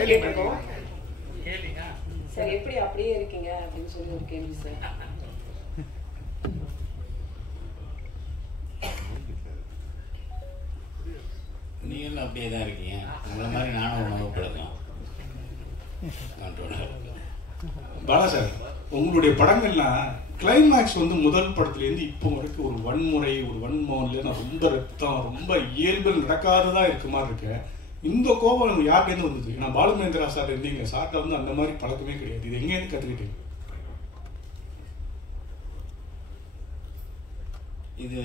கேட்டிருக்கோம் சார். எப்படி அப்படியே இருக்கீங்க அப்படின்னு சொல்லி ஒரு கேள்வி சார். நீங்களும் அப்படியே தான் இருக்கீங்க. உங்களை மாதிரி நானும் உணவு பழக்கம் பாலா சார், உங்களுடைய படங்கள்லாம் கிளைமேக்ஸ் வந்து முதல் படத்துலேருந்து இப்போ வரைக்கும் ஒரு வன்முறை, ஒரு வன்மோன்ல ரொம்ப ரத்தம், ரொம்ப இயல்பில் நடக்காததா இருக்க மாதிரி இருக்கு. இந்த கோபம் யார்கிட்டேருந்து வந்தது? ஏன்னா பாலுமகேந்திரா சார் இருந்தீங்க, சார்ட்ட வந்து அந்த மாதிரி பழக்கமே கிடையாது. இது எங்கேருந்து கற்றுக்கிட்டீங்க? இது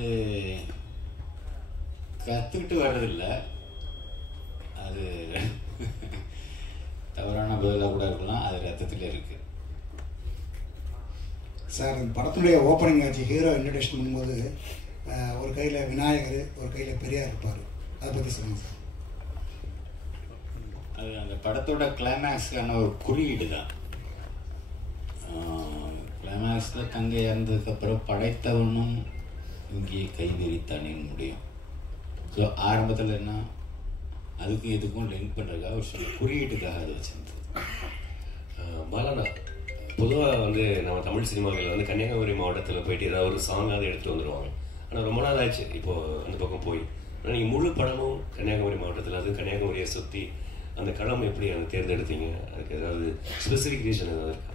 கற்றுக்கிட்டு வர்றதில்லை, அது தவறான பதிலாக கூட இருக்கலாம். அது ரத்தத்தில் இருக்கு சார். இந்த படத்துடைய ஓப்பனிங் ஆச்சு, ஹீரோ இன்ட்ரடக்ஷன் பண்ணும்போது ஒரு கையில் விநாயகர், ஒரு கையில் பெரியார் இருப்பார். அதை பற்றி சொல்லுங்கள் சார். அது அந்த படத்தோட கிளைமேக்ஸ்க்கான ஒரு குறியீடு தான். கிளைமேக்ஸில் தங்கை இறந்ததுக்கப்புறம் படைத்தவனும் இங்கே கைவிரித்தானே முடியும். ஸோ ஆரம்பத்தில் என்ன, அதுக்கும் இதுக்கும் லிங்க் பண்ணுறதுக்காக ஒரு சில குறியீட்டுக்காக அது வச்சிருந்தது. பாலா, பொதுவாக வந்து நம்ம தமிழ் சினிமாவில் வந்து கன்னியாகுமரி மாவட்டத்தில் போயிட்டு ஏதாவது ஒரு சாங்காவது எடுத்துகிட்டு வந்துடுவாங்க. ஆனால் ரொம்ப நாள் ஆச்சு இப்போது அந்த பக்கம் போய். ஆனால் நீங்கள் முழு படமும் கன்னியாகுமரி மாவட்டத்தில், அது கன்னியாகுமரியை சுற்றி அந்த களம் எப்படி அதை தேர்ந்தெடுத்தீங்க? அதுக்கு ஏதாவது ஸ்பெசிஃபிக் ரீசன் ஏதாவது இருக்கா?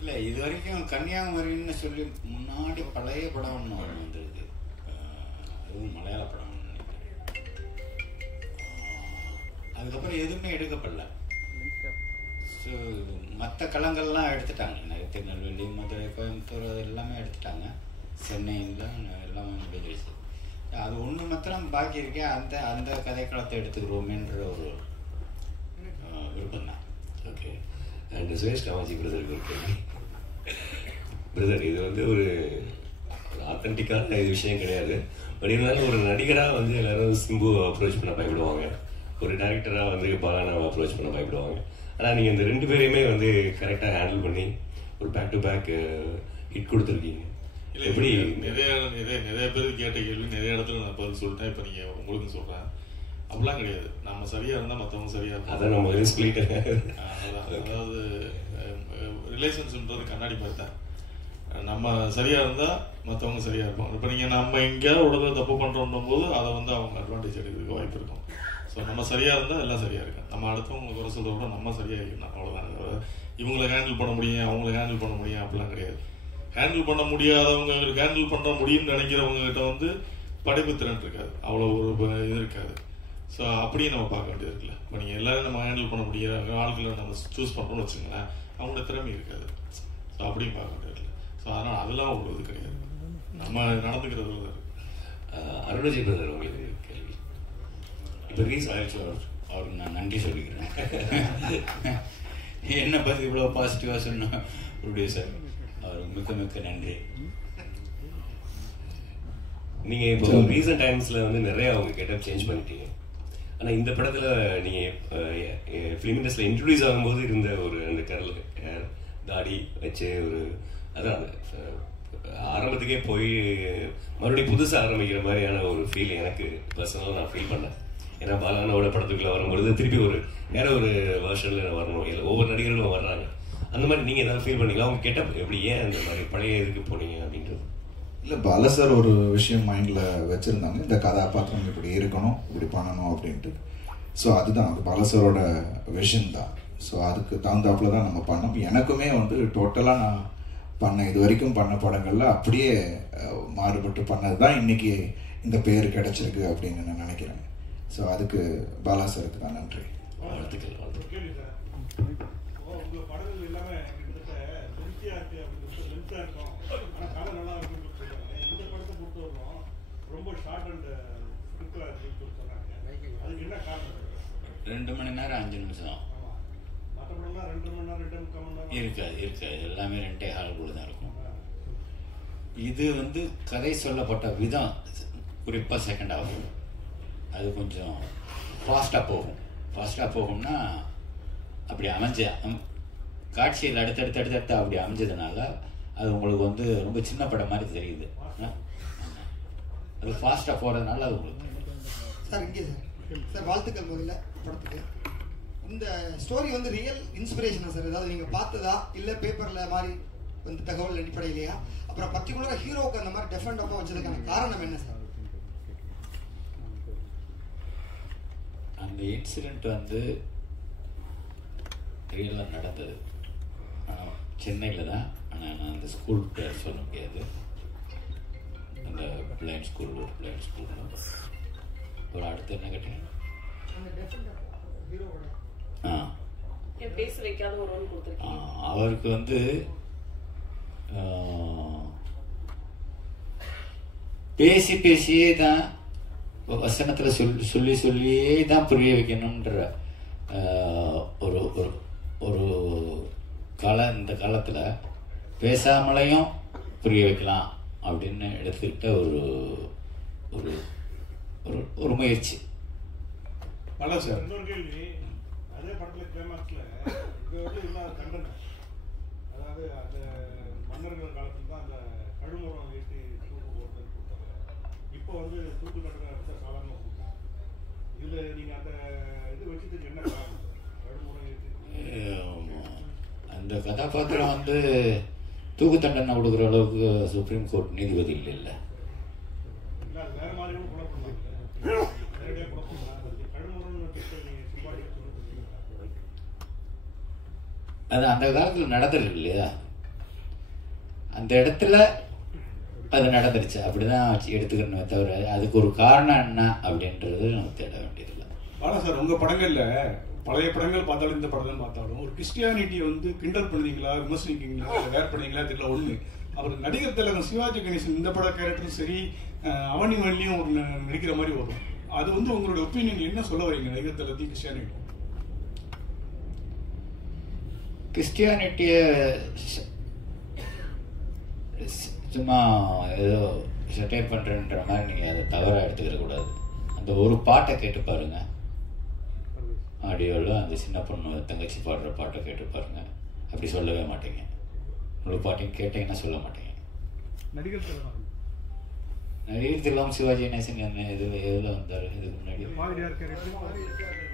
இல்லை, இது வரைக்கும் கன்னியாகுமரின்னு சொல்லி முன்னாடி பழைய படம் ஒன்று வந்திருக்கு, அதுவும் மலையாள படம் நினைக்கிறேன். அதுக்கப்புறம் எதுவுமே எடுக்கப்படல. ஸோ மற்ற களங்கள்லாம் எடுத்துட்டாங்க. திருநெல்வேலி, மதுரை, கோயம்புத்தூர் அது எல்லாமே எடுத்துட்டாங்க. சென்னையில் எல்லாமே முடிஞ்சிருச்சு. அது ஒன்று மாத்திரம் பாக்கி இருக்கேன். அந்த அந்த கதைக்களத்தை எடுத்துக்கிறோமேன்ற ஒரு விருப்பம் தான். ஓகே. அண்ட் சுரேஷ் காமாஜி பிரதருக்கு ஒரு கேள்வி. பிரதர், இது வந்து ஒரு ஆத்தென்டிக்கான இது விஷயம் கிடையாது. பட் இருந்தாலும் ஒரு நடிகராக வந்து எல்லாரும் சிம்பு அப்ரோச் பண்ண பயப்படுவாங்க, ஒரு டைரக்டராக வந்து பாலானாவை அப்ரோச் பண்ண பயப்படுவாங்க. ஆனால் நீங்கள் இந்த ரெண்டு பேரையுமே வந்து கரெக்டாக ஹேண்டில் பண்ணி ஒரு பேக் டு பேக் ஹிட் கொடுத்துருக்கீங்க. எப்படி? நிறைய பேர் கேட்ட கேள்வி நிறைய இடத்துல நான் பதில் சொல்லிட்டேன். இப்போ நீங்கள் உங்களுக்கு சொல்கிறேன், அப்படிலாம் கிடையாது. நம்ம சரியாக இருந்தால் மற்றவங்க சரியாக இருக்கும். அதான் நம்ம சொல்லிட்டேன். அதாவது ரிலேஷன்ஸ்ன்றது கண்ணாடி பார்த்தா நம்ம சரியாக இருந்தால் மற்றவங்க சரியாக இருப்பாங்க. இப்போ நீங்கள் நம்ம எங்கேயாவது உடனே தப்பு பண்ணுறோம் போது அதை வந்து அவங்க அட்வான்டேஜ் எடுக்கிறதுக்கு வாய்ப்பு இருக்கும். ஸோ நம்ம சரியாக இருந்தால் எல்லாம் சரியாக இருக்கும். நம்ம அடுத்தவங்க குறை சொல்கிறத விட நம்ம சரியாக இருக்கணும், அவ்வளோதான். இவங்களை ஹேண்டில் பண்ண முடியும், அவங்களை ஹேண்டில் பண்ண முடியும் அப்படிலாம் கிடையாது. ஹேண்டில் பண்ண முடியாதவங்க, ஹேண்டில் பண்ண முடியும்னு நினைக்கிறவங்க கிட்ட வந்து படைப்பு திறன் இருக்காது, அவ்வளோ ஒரு இது இருக்காது. ஸோ அப்படியே நம்ம பார்க்க வேண்டியது இருக்குல்ல. இப்போ நீங்கள் எல்லோரும் நம்ம ஹேண்டில் பண்ண முடியாத ஆட்களை நம்ம சூஸ் பண்ணுறோம்னு வச்சுங்களேன், அவங்களோட திறமை இருக்காது. ஸோ அப்படியும் பார்க்க வேண்டியது இல்லை. ஸோ அதனால் அதெல்லாம் ஒரு இது கிடையாது, நம்ம நடந்துக்கிறதுல தான் இருக்குது. அருணஜி பிரதர், உங்களுக்கு கேள்வி. இப்போ அவருக்கு நான் நன்றி சொல்லிக்கிறேன். என்னை பற்றி இவ்வளோ பாசிட்டிவாக சொன்ன ப்ரொடியூசர், அவருக்கு மிக்க மிக்க நன்றி. நீங்க இப்போ ரீசன்ட் டைம்ஸ்ல வந்து நிறைய அவங்க கெட்டப் சேஞ்ச் பண்ணிட்டீங்க. ஆனா இந்த படத்துல நீங்க ஃபிலிம் இண்டஸ்ட்ரியில இன்ட்ரோடியூஸ் ஆகும்போது இருந்த ஒரு அந்த கரல் ஹேர், தாடி வச்சு ஒரு அதான் ஆரம்பத்துக்கே போய் மறுபடியும் புதுசாக ஆரம்பிக்கிற மாதிரியான ஒரு ஃபீல் எனக்கு பர்சனலாக நான் ஃபீல் பண்ணேன். ஏன்னா பாலானோட படத்துக்குள்ள வரும்பொழுது திருப்பி ஒரு வேற ஒரு வெர்ஷன்ல வரணும், இல்லை ஒவ்வொரு நடிகர்களும் வர்றாங்க. அந்த மாதிரி நீங்க ஏதாவது ஃபீல் பண்ணீங்களா? அவங்க கெட்டப் எப்படி, ஏன் அந்த மாதிரி பழைய இதுக்கு போனீங்க அப்படின்றது? இல்லை, பாலா சார் ஒரு விஷயம் மைண்டில் வச்சுருந்தாங்க, இந்த கதாபாத்திரம் இப்படி இருக்கணும், இப்படி பண்ணணும் அப்படின்ட்டு. ஸோ அதுதான் அது பாலா சாரோட விஷன் தான். ஸோ அதுக்கு தகுந்தாப்புல தான் நம்ம பண்ணோம். எனக்குமே வந்து டோட்டலாக நான் பண்ண இது வரைக்கும் பண்ண படங்களில் அப்படியே மாறுபட்டு பண்ணது தான் இன்னைக்கு இந்த பேர் கிடைச்சிருக்கு அப்படின்னு நான் நினைக்கிறேன். ஸோ அதுக்கு பாலா சாருக்கு தான் நன்றி. வாழ்த்துக்கள். உங்கள் படங்கள் எல்லாமே கிட்டத்தட்ட லென்த்தியாக இருக்குது அப்படின்னு லென்த்தாக இருக்கும், ஆனால் கதை நல்லா இருக்குன்னு சொல்லுவாங்க. இந்த படத்தை பொறுத்தவரைக்கும் ரொம்ப ஷார்ட் அண்ட் ஸ்கிரிப்டாக இருக்குன்னு சொன்னாங்க. அதுக்கு என்ன காரணம்? 2 மணி நேரம் 5 நிமிஷம். ஆமாம், மற்ற படம்லாம் 2 மணி நேரம் 2.5 மணி நேரம் இருக்காது. எல்லாமே 2 ஹால் கூட தான் இருக்கும். இது வந்து கதை சொல்லப்பட்ட விதம், குறிப்பாக செகண்ட் ஹாஃப் அது கொஞ்சம் ஃபாஸ்ட்டாக போகும்னா அப்படி அமைஞ்ச காட்சியில் அடுத்தடுத்து அப்படி அமைஞ்சதுனால அது உங்களுக்கு வந்து ரொம்ப சின்ன படம் மாதிரி தெரியுது. அது ஃபாஸ்ட்டாக போகிறதுனால அது உங்களுக்கு சார் இங்கே சார் வாழ்த்துக்கள் முதல்ல படத்துக்கு. இந்த ஸ்டோரி வந்து ரியல் இன்ஸ்பிரேஷனா சார்? ஏதாவது நீங்க பார்த்ததா இல்ல பேப்பர்ல மாதிரி வந்து தகவல் அடிப்படையிலையா? அப்புறம் பர்டிகுலரா ஹீரோவுக்கு அந்த மாதிரி டெஃபரெண்டாக வச்சதுக்கான காரணம் என்ன சார்? அந்த இன்சிடெண்ட் வந்து ரியலாக நடந்தது. சென்னையில் தான். ஆனால் நான் அந்த ஸ்கூல் பேர் சொல்ல முடியாது. அந்த பிளைண்ட் ஸ்கூல், ஒரு பிளைண்ட் ஸ்கூல். ஒரு அடுத்து என்ன கேட்டீங்க? பேச வைக்காத ஒரு ரோல் கொடுத்துருக்கீங்க. அவருக்கு வந்து பேசி பேசியே தான் வசனத்தில் சொல்லி சொல்லியே தான் புரிய வைக்கணுன்ற ஒரு ஒரு ஒரு இந்த காலத்தில் பேசாமலையும் புரிய வைக்கலாம் அப்படின்னு எடுத்துக்கிட்ட ஒரு ஒரு ஒரு முயற்சி. சார் இன்னொரு கேள்வி. அதே படத்தில் கிளைமாக்ஸில் இது வந்து இல்லாத கண்டன, அதாவது அந்த மன்னர்கள் காலத்தில் தான் அந்த கழுமரம் ஏற்றி தூக்கு போடுறதுன்னு கொடுத்தாங்க. இப்போ வந்து தூக்கு கண்டன எடுத்த சாதாரண கொடுத்தாங்க. இதில் நீங்கள் அந்த இது வச்சதுக்கு என்ன காரணம்? கழுமரம் ஏற்றி அந்த கதாபாத்திரம் வந்து தூக்கு தண்டனை கொடுக்குற அளவுக்கு சுப்ரீம் கோர்ட் நீதிபதி இல்லை. வேற மாதிரி கூட பண்ணலாம், நேரடியாக கூட பண்ணலாம். அது அந்த காலத்தில் நடந்துருக்கு இல்லையா? அந்த இடத்துல அது நடந்துருச்சு, அப்படிதான் எடுத்துக்கணுமே தவிர அதுக்கு ஒரு காரணம் என்ன அப்படின்றது நம்ம தேட வேண்டியதில்லை. பாலா சார், உங்க படங்கள்ல பழைய படங்கள் பார்த்தாலும் இந்த படங்கள் பார்த்தாலும் ஒரு கிறிஸ்டியானிட்டியை வந்து கிண்டல் பண்ணுவீங்களா, விமர்சிக்கிறீங்களா, வேற பண்ணீங்களா தெரியல ஒண்ணு. அவர் நடிகர் திலகம் சிவாஜி கணேசன் இந்த பட கேரக்டரும் சரி, அவனி மல்லியும் ஒரு நடிக்கிற மாதிரி வரும். அது வந்து உங்களோட ஒப்பீனியன் என்ன சொல்ல வரீங்க நடிகர் திலகத்தையும் கிறிஸ்டியானிட்டி? கிறிஸ்டியானிட்டிய சும்மா ஏதோ செட்டை பண்றேன்ற மாதிரி நீங்க அதை தவறாக எடுத்துக்கிற கூடாது. அந்த ஒரு பாட்டை கேட்டு பாருங்க, ஆடியோவில் அந்த சின்ன பொண்ணு தங்கச்சி பாடுற பாட்டை கேட்டு பாருங்க. அப்படி சொல்லவே மாட்டீங்க. ஒரு பாட்டையும் கேட்டீங்கன்னா சொல்ல மாட்டீங்க. நடிகர் திலகம் சிவாஜி கணேசன் என்ன எதில் வந்தார் இதுக்கு முன்னாடி? பாதிரியார் கேரக்டர்,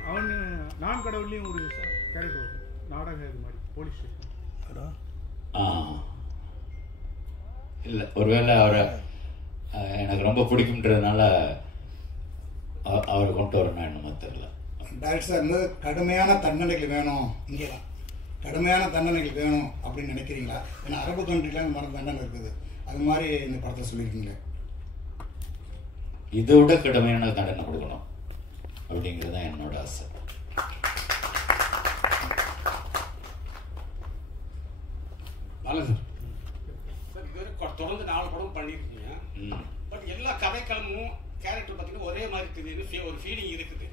அவன் நான் கடவுள்லையும் ஒரு கேரக்டர் வரும், நாடகம் இது மாதிரி போலீஸ் ஸ்டேஷன். இல்லை, ஒருவேளை அவரை எனக்கு ரொம்ப பிடிக்கும்ன்றதுனால அவர் கொண்டு வரணும் என்னமோ தெரியல. டைரக்டர் சார் வந்து கடுமையான தண்டனைகள் வேணும், இங்கே தான் கடுமையான தண்டனைகள் வேணும் அப்படின்னு நினைக்கிறீங்களா? ஏன்னா அரபு கண்ட்ரில இந்த மாதிரி தண்டனை இருக்குது, அது மாதிரி இந்த படத்தை சொல்லியிருக்கீங்களே. இதை விட கடுமையான தண்டனை கொடுக்கணும் அப்படிங்கிறது தான் என்னோட ஆசை. தொடர்ந்து 4 படம் பண்ணிருக்கீங்க. பட் எல்லா கதைக்களமும் கேரக்டர் பார்த்தீங்கன்னா ஒரே மாதிரி இருக்குது, ஒரு ஃபீலிங் இருக்குது.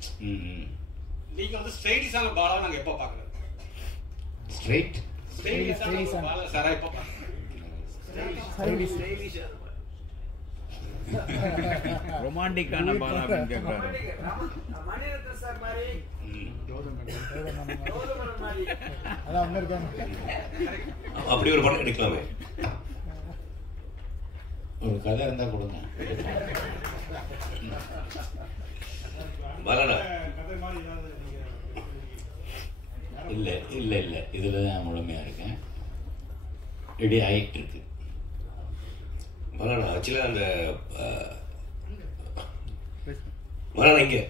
நீங்க வந்து ஸ்ட்ரெயிட்டிஸான பாலா நாங்க எப்போ பார்க்கறது? ஸ்ட்ரெயிட்டிஸான பாலா சாரா எப்போ ரொமான்டிக்கான பாலா அப்படின்னு கேட்கறாரு. அப்படி ஒரு படம் எடுக்கலாமே. ஒரு கதை இருந்தா கொடுங்க. இல்லை இல்லை இல்லை, இதில் தான் முழுமையாக இருக்கேன். ரெடி ஆகிட்டு இருக்கு. மலானா ஆக்சுவலாக அந்த மலானா இங்கே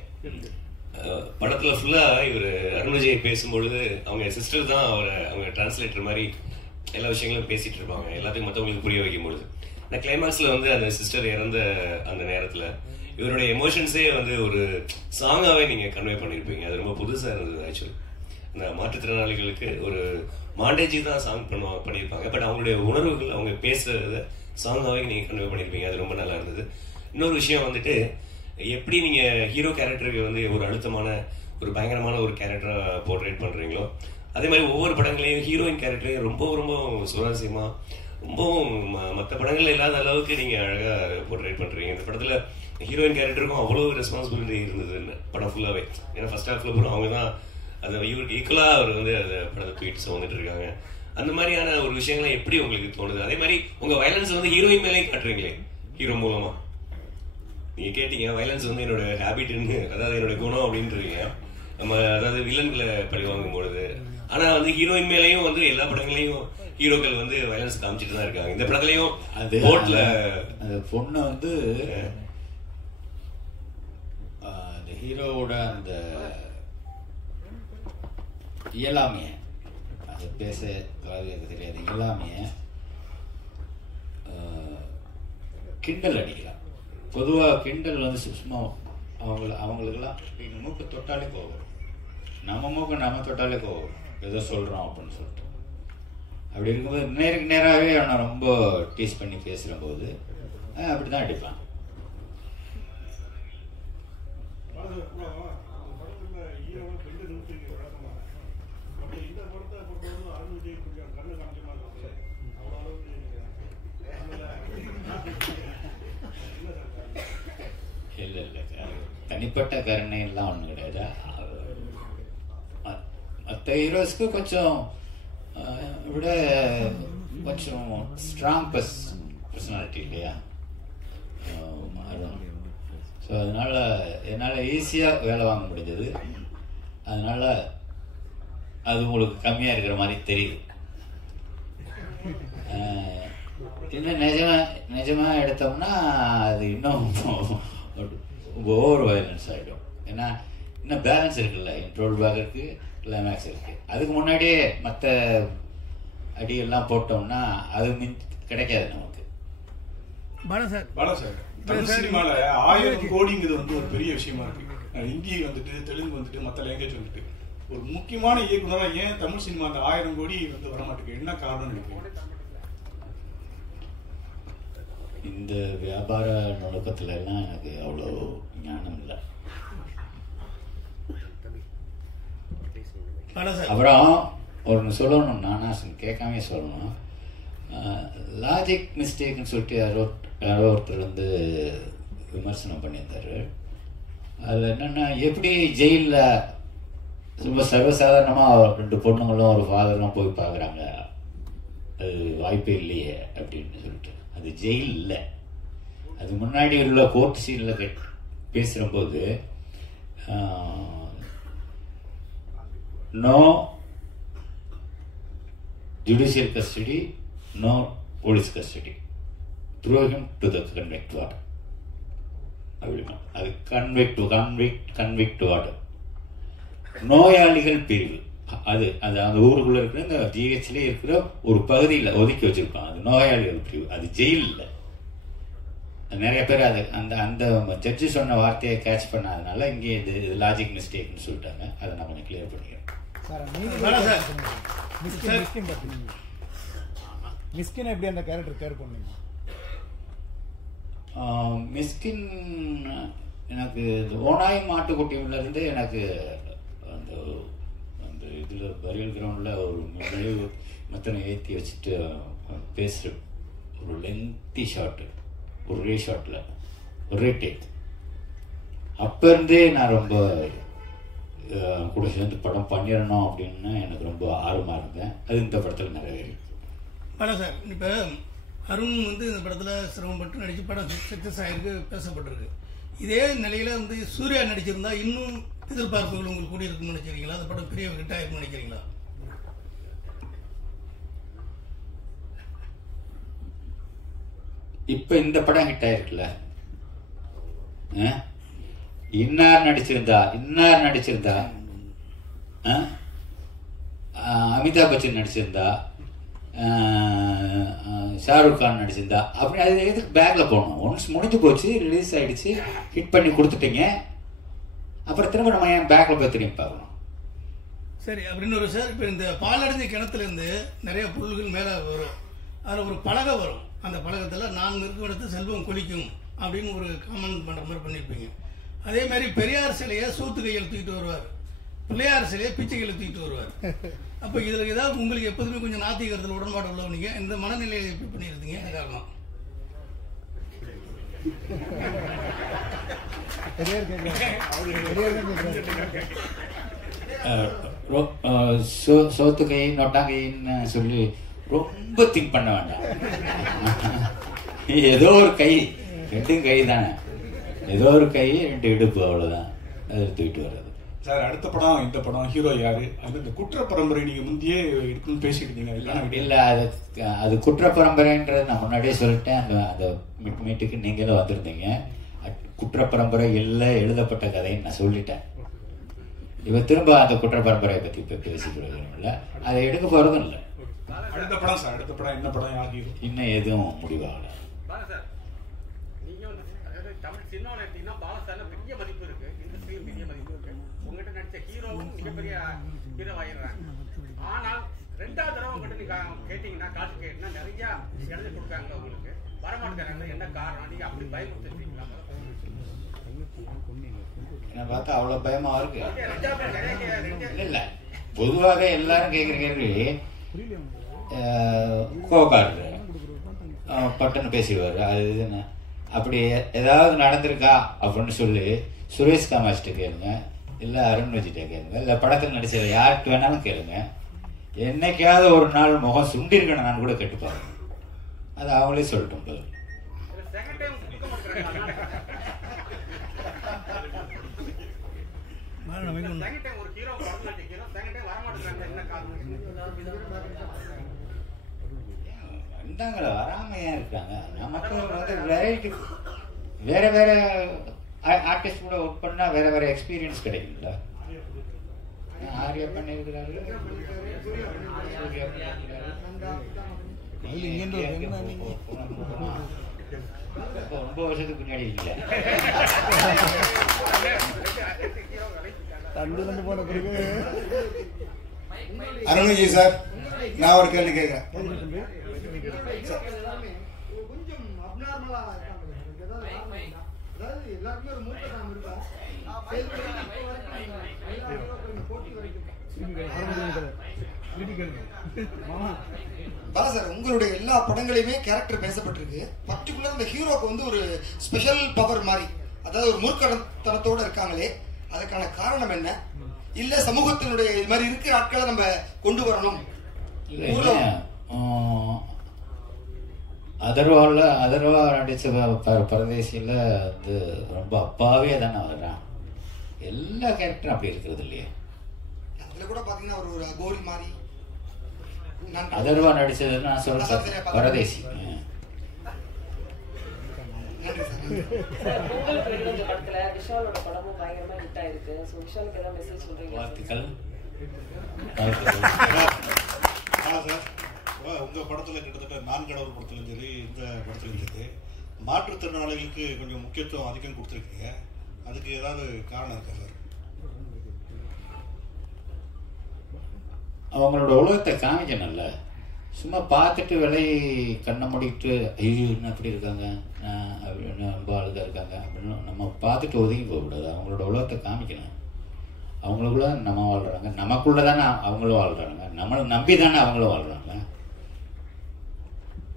படத்தில் ஃபுல்லாக இவர் அருண்விஜய் பேசும்பொழுது அவங்க சிஸ்டர் தான் அவங்க டிரான்ஸ்லேட்டர் மாதிரி எல்லா விஷயங்களும் பேசிகிட்டு இருப்பாங்க, எல்லாத்தையும் மற்றவங்களுக்கு புரிய வைக்கும் பொழுது. ஆனால் கிளைமேக்ஸில் வந்து அந்த சிஸ்டர் இறந்த அந்த நேரத்தில் இவருடைய எமோஷன்ஸே வந்து ஒரு சாங்காகவே நீங்கள் கன்வே பண்ணியிருப்பீங்க. அது ரொம்ப புதுசாக இருந்தது. ஆக்சுவலி அந்த மாற்றுத்திறனாளிகளுக்கு ஒரு மாண்டேஜி தான் சாங் பண்ணியிருப்பாங்க, பட் அவங்களுடைய உணர்வுகள் அவங்க பேசுறத சாங்காகவே நீங்கள் கன்வே பண்ணியிருப்பீங்க. அது ரொம்ப நல்லா இருந்தது. இன்னொரு விஷயம் வந்துட்டு, எப்படி நீங்கள் ஹீரோ கேரக்டருக்கு வந்து ஒரு அழுத்தமான ஒரு பயங்கரமான ஒரு கேரக்டராக போர்ட்ரேட் பண்ணுறீங்களோ, அதே மாதிரி ஒவ்வொரு படங்களையும் ஹீரோயின் கேரக்டரையும் ரொம்ப ரொம்ப சுவாரஸ்யமாக ரொம்பவும் மற்ற படங்கள் இல்லாத அளவுக்கு நீங்கள் அழகாக போர்ட்ரேட் பண்ணுறீங்க. இந்த படத்தில் ஹீரோயின் கேரக்டருக்கும் அவ்வளோ ரெஸ்பான்சிபிலிட்டி இருந்தது படம் ஃபுல்லாகவே. ஏன்னா ஃபர்ஸ்ட் ஹாஃப்ல பூரா அவங்க தான் அதை இவருக்கு ஈக்குவலாக அவர் வந்து அதை படத்தை போயிட்டு வந்துட்டு இருக்காங்க. அந்த மாதிரியான ஒரு விஷயங்களை எப்படி உங்களுக்கு தோணுது? அதே மாதிரி உங்கள் வயலன்ஸ் வந்து ஹீரோயின் மேலேயும் காட்டுறீங்களே ஹீரோ மூலமாக. நீங்கள் கேட்டீங்க வயலன்ஸ் வந்து என்னோட ஹேபிட்னு, அதாவது என்னோட குணம் அப்படின்றீங்க. நம்ம அதாவது வில்லன்களை பழி வாங்கும் பொழுது. ஆனா வந்து ஹீரோயின் மேலேயும் வந்து எல்லா படங்களையும் ஹீரோக்கள் வந்து வயலன்ஸ் காமிச்சிட்டு தான் இருக்காங்க. இந்த படத்துலயும் அது கோர்ட்ல அந்த பொண்ணு வந்து அந்த ஹீரோவோட அந்த இயலாமைய, அது பேச காதுக்கு தெரியாது இயலாமைய கிண்டல் அடிக்கலாம். பொதுவாக கிண்டல் வந்து சும்மா அவங்களுக்கெல்லாம் எங்கள் மூக்கு தொட்டாலே கோவம், நம்ம மூக்கு நம்ம தொட்டாலே கோவம், ஏதோ சொல்கிறோம் அப்படின்னு சொல்லிட்டு. அப்படி இருக்கும்போது நேருக்கு நேராகவே அவனை ரொம்ப டீஸ் பண்ணி பேசுகிற போது அப்படி தான் அடிப்பான். இல்லை இல்லை, தனிப்பட்ட கருணை எல்லாம் ஒன்றும் கிடையாது. மற்ற ஹீரோஸ்க்கு கொஞ்சம் விட கொஞ்சம் ஸ்ட்ராங் பர்சனாலிட்டி இல்லையா அருண். ஸோ அதனால் என்னால் ஈஸியாக வேலை வாங்க முடிஞ்சது. அதனால் அது உங்களுக்கு கம்மியாக இருக்கிற மாதிரி தெரியுது. இன்னும் நிஜமாக எடுத்தோம்னா அது இன்னும் ஓவர் வயலன்ஸ் ஆகிடும். ஏன்னா இன்னும் பேலன்ஸ் இருக்குல்ல, இன்ட்ரோல் பேக் இருக்குது, கிளைமேக்ஸ் இருக்குது. அதுக்கு முன்னாடியே மற்ற அடியெல்லாம் போட்டோம்னா அது கிடைக்காது நமக்கு. பாலா சார், தமிழ் சினிமால 1000 கோடிங்கிறது வந்து ஒரு பெரிய விஷயமா இருக்கு. ஹிந்தி வந்துட்டு, தெலுங்கு வந்துட்டு, மற்ற லாங்குவேஜ் வந்துட்டு, ஒரு முக்கியமான இயக்குனரா ஏன் தமிழ் சினிமா அந்த 1000 கோடி வந்து வரமாட்டேங்குது? என்ன காரணம் நினைக்கிறீங்க? இந்த வியாபார நுணுக்கத்துல எல்லாம் எனக்கு அவ்வளோ ஞானம் இல்லை. அப்புறம் ஒன்று சொல்லணும், நானாசன் கேட்காமே சொல்லணும். லாஜிக் மிஸ்டேக்னு சொல்லிட்டு யாரோ ஒருத்தர் வந்து விமர்சனம் பண்ணியிருந்தாரு. அதில் என்னென்னா, எப்படி ஜெயிலில் ரொம்ப சர்வசாதாரணமாக 2 பொண்ணுங்களும் ஒரு ஃபாதரும் போய் பார்க்குறாங்க, அது வாய்ப்பே இல்லையே அப்படின்னு சொல்லிட்டு. அது ஜெயில் இல்லை, அது முன்னாடி உள்ள கோர்ட் சீனில் பேசுகிறபோது no judicial custody, no police custody, throw him to the convict ward. அப்படின்னா அது கன்விக்ட் வார்டு. நோயாளிகள் பிரிவு, அது அது அந்த ஊருக்குள்ள இருக்கிற இந்த ஜிஹெச்லேயே இருக்கிற ஒரு பகுதியில் ஒதுக்கி வச்சிருப்பான். அது நோயாளிகள் பிரிவு, அது ஜெயில் இல்லை. நிறைய பேர் அது அந்த அந்த ஜட்ஜு சொன்ன வார்த்தையை கேட்ச் பண்ணாதனால இங்கே இது லாஜிக் மிஸ்டேக்னு சொல்லிட்டாங்க. அதை நான் கொஞ்சம் கிளியர் பண்ணிக்கிறேன். மிஸ்கின் எப்படி அந்த கேரக்டர் கேர் பண்ணீங்க? மிஸ்கின் எனக்கு ஓனாய் மாட்டுக்குட்டியிலேருந்து எனக்கு அந்த அந்த இதில் பரியல் கிரவுண்டில் ஒரு மெழுகு மத்தனை ஏற்றி வச்சுட்டு பேசுகிற ஒரு லென்த்தி ஷாட்டு, ஒரே ஷாட்டில் ஒரே டேக். அப்போ இருந்தே நான் ரொம்ப கூட சேர்ந்து படம் பண்ணிடணும் அப்படின்னு எனக்கு ரொம்ப ஆர்வமாக இருந்தேன். அது இந்த படத்தில் நிறைவேறி. படம் சார், இப்போ அருண் வந்து இந்த படத்தில் சிரமப்பட்டு நடித்து படம் சக்ஸஸ் ஆகிருக்கு, பேசப்பட்டிருக்கு. இதே நிலையில் வந்து சூர்யா நடிச்சிருந்தா இன்னும் எதிர்பார்ப்புகள் உங்களுக்கு கூடி இருக்குன்னு நினைக்கிறீங்களா? அந்த படம் பெரிய ஹிட் ஆயிருக்குன்னு நினைக்கிறீங்களா? இப்போ இந்த படம் ஹிட் ஆயிருக்குல்ல, இன்னார் நடிச்சிருந்தா அமிதாப் பச்சன் நடிச்சிருந்தா, ஷாருக் கான் நடிச்சிருந்தா, அப்படி அது எதுக்கு பேக்ல போகணும்? ஒன்ஸ் முடிஞ்சு போச்சு, ரிலீஸ் ஆயிடுச்சு, ஹிட் பண்ணி கொடுத்துட்டீங்க, அப்புறம் திரும்ப நம்ம ஏன் பேக்ல போய் திரும்பி பார்க்கணும்? சரி, அப்படின்னு ஒரு சார், இப்போ இந்த பாலடைஞ்ச கிணத்துல இருந்து நிறைய புல்கள் மேலே வரும், அதில் ஒரு பலகை வரும். அந்த பலகத்தில் நான் இருக்கும் இடத்து செல்வம் கொலிக்கும் அப்படின்னு ஒரு காமெண்ட் பண்ணுற மாதிரி பண்ணியிருப்பீங்க. அதே மாதிரி பெரியார் சிலையை சூத்து கையில் தூக்கிட்டு வருவார், பிள்ளையார் சிலையை பிச்சை கையில் தூக்கிட்டு வருவார். அப்போ இதில் ஏதாவது உங்களுக்கு எப்போதுமே கொஞ்சம் நாத்திகரத்தில் உடன்பாடு உள்ளவங்க இந்த மனநிலையை எப்படி பண்ணியிருந்தீங்க? அது காரணம் சோத்து கை நொட்டாங்கைன்னு சொல்லி ரொம்ப திங்க் பண்ண வேண்டாம். ஏதோ ஒரு கை, 2 கை தானே, ஏதோ ஒரு கை 2 இடுப்பு, அவ்வளோதான். அது தூக்கிட்டு வர்றது சார் அடுத்த படம் இந்த படம் ஹீரோ யாரு அது இந்த குற்ற பரம்பரை நீங்க முந்தையே இருக்குன்னு பேசிட்டு இருந்தீங்க இல்லை அது குற்ற பரம்பரைன்றது நான் முன்னாடியே சொல்லிட்டேன். அந்த மீட்டுக்கு நீங்களும் வந்திருந்தீங்க. குற்ற பரம்பரை இல்லை எழுதப்பட்ட கதைன்னு நான் சொல்லிட்டேன். இப்போ திரும்ப அந்த குற்ற பரம்பரையை பற்றி இப்போ பேசிக்கிறோம் இல்லை, அதை எடுக்க போகிறதும் இல்லை. அடுத்த படம் சார் அடுத்த படம் என்ன படம் யார் ஹீரோ இன்னும் எதுவும் முடிவாகல. தமிழ் சினிமாவில் எடுத்தீங்கன்னா பாலசாரில் பெரிய மதிப்பு இருக்கு, இண்டஸ்ட்ரியும் பெரிய மதிப்பு இருக்கு. உங்ககிட்ட நடிச்ச ஹீரோவும் மிகப்பெரிய ஹீரோ ஆயிடுறாங்க. ஆனால் 2வது தடவை உங்ககிட்ட நீங்க கேட்டீங்கன்னா காசு கேட்டீங்கன்னா நிறைய இடத்து கொடுக்காங்க, உங்களுக்கு வரமாட்டேங்கிறாங்க. என்ன காரணம்? நீங்க அப்படி பயமுறுத்துறீங்களா? என்ன பார்த்தா அவ்வளோ பயமா இருக்கு. இல்லை பொதுவாகவே எல்லாரும் கேட்குற கேள்வி கோகாரு பட்டுன்னு பேசிடுவார் அது இதுன்னு. அப்படி ஏதாவது நடந்திருக்கா அப்படின்னு சொல்லி சுரேஷ் காமாட்சிட்ட கேளுங்க, இல்லை அருண் விஜய்கிட்ட கேளுங்க, இல்லை படத்தில் நடிச்சதை யார்கிட்ட வேணாலும் கேளுங்க. என்னைக்காவது ஒரு நாள் முகம் சுண்டிருக்கணும் நான் கூட கேட்டுப்பாரு. அது அவங்களே சொல்லட்டும் பதில். வந்தாங்களா வராம ஏன் இருக்காங்க? நமக்கு வந்து வெரைட்டி வேற வேற ஆர்டிஸ்ட் கூட ஒர்க் பண்ணா வேற வேற எக்ஸ்பீரியன்ஸ் கிடைக்கும்ல. ஆர்யா பண்ணிருக்கிறாரு, ரொம்ப வருஷத்துக்கு முன்னாடி இல்லை. அருண்ஜி சார், நான் ஒரு கேள்வி கேட்கிறேன். கொஞ்சம் அப்நார்மலா அதாவது எல்லாருமே ஒரு மூர்க்கத்தனம் இருக்கும். பாலா சார், உங்களுடைய எல்லா படங்களையுமே கேரக்டர் பேசப்பட்டிருக்கு. பர்டிகுலர் இந்த ஹீரோக்கு வந்து ஒரு ஸ்பெஷல் பவர் மாதிரி, அதாவது ஒரு மூர்க்கத்தனத்தோட இருக்காங்களே, அதுக்கான காரணம் என்ன? இல்ல சமூகத்தினுடைய இது மாதிரி இருக்கிற ஆட்களை நம்ம கொண்டு வரணும். அதர்வா நடிச்ச பரதேசியில் வந்து ரொம்ப அப்பாவே தானே வர்றான். எல்லா கேரக்டரும் அப்படி இருக்கிறது இல்லையா? அதுல கூட பாத்தீங்கன்னா ஒரு கோரி மாதிரி அதர்வா நடிச்சது நான் சொல்றேன் பரதேசி. படத்துல விஷாலோட படமும் பயங்கரமா ஹிட் ஆயிருக்கு. சோ விஷாலுக்கு ஏதாவது மெசேஜ் சொல்றீங்க? வாழ்த்துக்கள். உங்க படத்துல கிட்டத்தட்ட நான் கடவுள் படத்துலையும் சரி இந்த படத்துலையும் சரி மாற்றுத்திறனாளிகளுக்கு கொஞ்சம் முக்கியத்துவம் அதிகம் கொடுத்துருக்கீங்க. அதுக்கு ஏதாவது காரணம் இருக்கா சார்? அவங்களோட உலகத்தை காமிக்கணும்ல. சும்மா பார்த்துட்டு விலை கண்ணை மூடிக்கிட்டு ஐயோ இன்னும் அப்படி இருக்காங்க அப்படின்னு ரொம்ப அழுதாக இருக்காங்க அப்படின்னு நம்ம பார்த்துட்டு ஒதுங்கி போகக்கூடாது. அவங்களோட உலகத்தை காமிக்கணும். அவங்களுக்குள்ள நம்ம வாழ்கிறாங்க, நமக்குள்ள தானே அவங்களும் வாழ்கிறாங்க, நம்மளை நம்பி தானே அவங்களும் வாழ்கிறாங்க.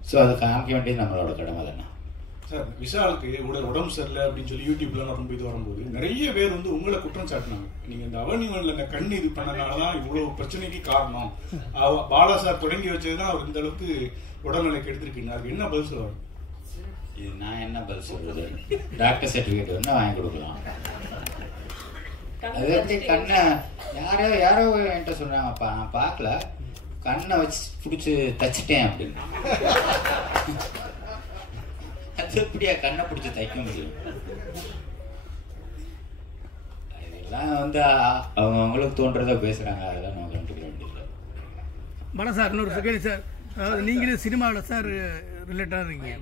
ஸோ அதை காமிக்க வேண்டியது நம்மளோட கடமை தானே. சார், விஷாலுக்கு உடம்பு சரியில்லை அப்படின்னு சொல்லி யூடியூப்ல ரொம்ப இது வரும்போது நிறைய பேர் வந்து உங்களை குற்றம் சாட்டினாங்க. நீங்க இந்த அவனிவன்ல இந்த கண் இது பண்ணனாலதான் இவ்வளவு பிரச்சனைக்கு காரணம். பாலா சார் தொடங்கி வச்சதுதான் அவர் இந்த அளவுக்கு உடல்நிலைக்கு எடுத்திருக்கீங்க. அதுக்கு என்ன பதில் சொல்லுவாங்க? இது நான் என்ன பதில் சொல்றது? டாக்டர் சர்டிபிகேட் வேணா வாங்கி கொடுக்கலாம். அது எப்படி கண்ணை யாரோ என்கிட்ட சொன்னாங்கப்பா, நான் பார்க்கல, கண்ணை வச்சு பிடிச்சி தச்சிட்டேன் அப்படின்னு. அது எப்படியா கண்ணை பிடிச்சி தைக்க முடியும்? இதெல்லாம் வந்து அவங்களுக்கு தோன்றதை பேசுறாங்க. அதெல்லாம் நம்ம கண்டுக்க வேண்டியது. பாலா சார், இன்னொரு செகண்ட் சார், அதாவது நீங்களே சினிமாவில் சார் ரிலேட்டடாக இருக்கீங்க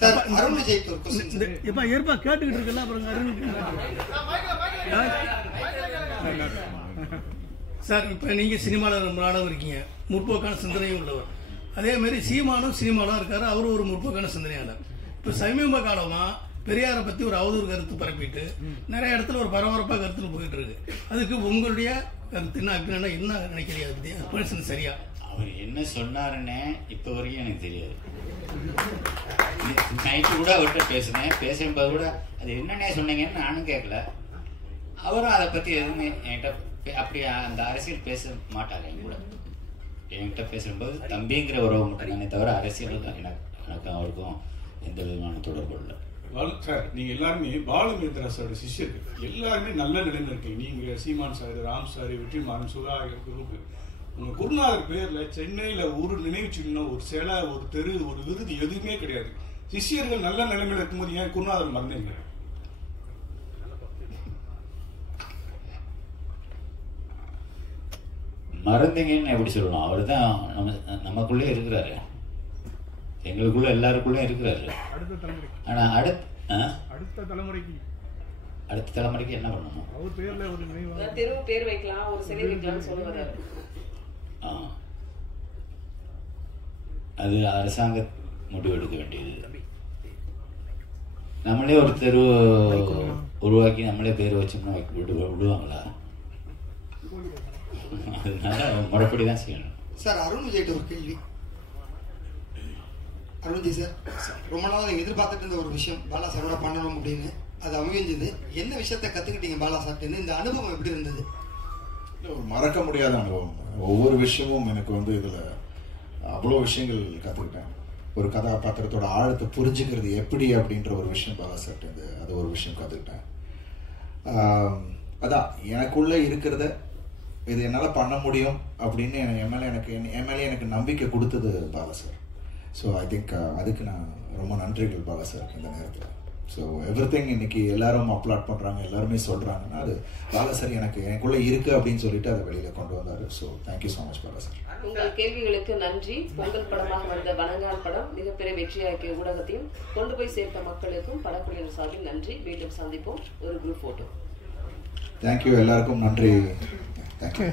சார். அருண் விஜய் இப்போ ஏற்பா கேட்டுக்கிட்டு இருக்குல்ல, அப்புறம் சார் இப்போ நீங்கள் சினிமாவில் ரொம்ப நாளாக இருக்கீங்க, முற்போக்கான சிந்தனையும் உள்ளவர். அதே மாதிரி சீமானும் சினிமாலாம் இருக்காரு, அவரும் ஒரு முற்போக்கான சிந்தனையாளர். இப்போ சமீப காலமாக பெரியாரை பற்றி ஒரு அவதூறு கருத்து பரப்பிட்டு நிறைய இடத்துல ஒரு பரபரப்பாக கருத்துன்னு போயிட்டு இருக்கு. அதுக்கு உங்களுடைய கருத்து என்ன அப்படின்னா என்ன நினைக்கிறீங்க? அதை பற்றி பர்சன் சரியா அவர் என்ன சொன்னாருன்னு இப்போ வரைக்கும் எனக்கு தெரியாது. நைட்டு கூட அவர்கிட்ட பேசும்போது கூட அது என்னன்னே சொன்னீங்கன்னு நானும் கேட்கல. அவரும் அதை பற்றி எதுவுமே என்கிட்ட அப்படி அந்த அரசியல் பேச மாட்டாங்க. என் கூட என்கிட்ட பேசும்போது தம்பிங்கிற உறவு மட்டும் தானே தவிர அரசியல் எனக்கு அவருக்கும் எந்த விதமான தொடர்பு இல்லை. சார் நீங்க எல்லாருமே பாலுமேந்திரா சாரோட சிஷ்யர்கள், எல்லாருமே நல்ல நிலைமை இருக்கீங்க. நீங்க Seeman sir, Ram sir, Vetrimaaran, Sudha group. உங்க குருநாதர் பேர்ல சென்னையில ஒரு நினைவு சின்னம், ஒரு சிலை, ஒரு தெரு, ஒரு விருது எதுவுமே கிடையாது. சிஷ்யர்கள் நல்ல நிலைமையில இருக்கும்போது ஏன் குருநாதர் மறந்தீங்க? மறந்தீங்கன்னு எப்படி சொல்லணும்? அவர் தான் நமக்குள்ளே இருக்கிறாரு, எங்களுக்குள்ள எல்லாருக்குள்ளே இருக்கிறாரு. ஆனா அடுத்த தலைமுறைக்கு என்ன பண்ணணும்? அவர் பேர்ல ஒரு நினைவு தெரு பேர் வைக்கலாம், ஒரு சிலை வைக்கலாம்னு சொல்லுவாரு. அது அரசாங்க முடிவு எடுக்க வேண்டியது. நம்மளே ஒரு தெரு உருவாக்கி நம்மளே பேர் வச்சோம்னா விடுவாங்களா? அதனால முறைப்படி தான் செய்யணும். சார் அருண் விஜய்கிட்ட ஒரு கேள்வி. அருண் விஜய் சார், ரொம்ப நாள் நீங்கள் எதிர்பார்த்துட்டு இருந்த ஒரு விஷயம் பாலா சாரோட பண்ணணும் அப்படின்னு, அது அமைஞ்சது. என்ன விஷயத்த கற்றுக்கிட்டீங்க பாலா சார்ட்டு? இந்த அனுபவம் எப்படி இருந்தது? ஒரு மறக்க முடியாத அனுபவம். ஒவ்வொரு விஷயமும் எனக்கு வந்து இதில் அவ்வளோ விஷயங்கள் கற்றுக்கிட்டேன். ஒரு கதாபாத்திரத்தோட ஆழத்தை புரிஞ்சுக்கிறது எப்படி அப்படின்ற ஒரு விஷயம் பாலா சார்ட்டு அது ஒரு விஷயம் கற்றுக்கிட்டேன். அதான் எனக்குள்ளே இருக்கிறத இது என்னால் பண்ண முடியும் அப்படின்னு என் மேலே எனக்கு நம்பிக்கை கொடுத்தது Bala sir. So I think அதுக்கு நான் ரொம்ப நன்றிகள் பாலா சார் இந்த நேரத்தில். ஸோ எவ்ரிதிங் இன்னைக்கு எல்லாரும் அப்லோட் பண்ணுறாங்க, எல்லாருமே சொல்கிறாங்கன்னா அது பாலா சார் எனக்குள்ளே இருக்குது அப்படின்னு சொல்லிட்டு அதை வெளியில் கொண்டு வந்தார். So thank you so much Bala sir. உங்கள் கேள்விகளுக்கு நன்றி. பொங்கல் படமாக வந்த வணங்கால் படம் மிகப்பெரிய வெற்றியாக்கிய ஊடகத்தையும் கொண்டு போய் சேர்த்த மக்களுக்கும் படக்குழுவின் சார்பில் நன்றி. மீண்டும் சந்திப்போம். ஒரு குரூப் போட்டோ. தேங்க்யூ, எல்லாருக்கும் நன்றி. தேங்க்யூ.